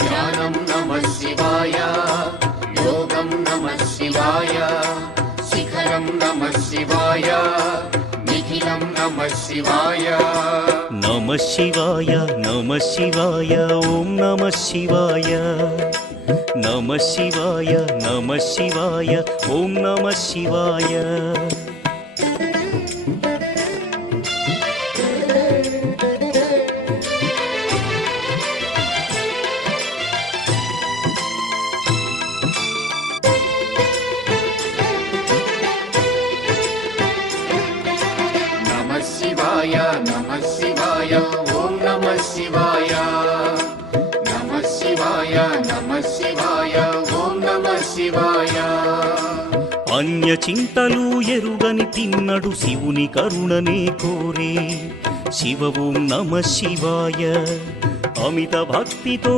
ధ్యానం నమః శివాయ, యోగం నమః శివాయ, శిఖరం నమః శివాయ, నిఖిలం నమః శివాయ. నమః శివాయ నమః శివాయ ఓం నమః శివాయ. నమః శివాయ నమః శివాయ ఓం నమః శివాయ. నమః శివాయ నమః శివాయ ఓం నమః శివాయ. నమః శివాయ నమః శివాయ ఓం నమః శివాయ. అన్య చింతలు ఎరుగని తిన్నడు శివుని కరుణనే కోరే. శివ ఓం నమః శివాయ. అమిత భక్తితో